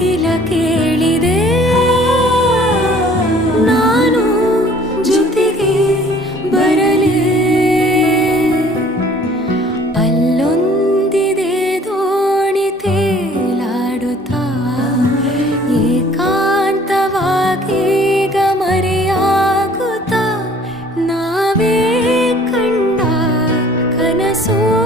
ಕಿಲ ಕೇಳಿದೆ. ನಾನು ಜೊತೆಗೆ ಬರಲೇ. ಅಲ್ಲೊಂದಿದೆ ದೋಣಿ ತೇಲಾಡುತ್ತಾ. ಏಕಾಂತವಾಗಿ ಗಮರೆಯಾಗುತ್ತಾ. ನಾವೇ ಕಂಡ ಕನಸು.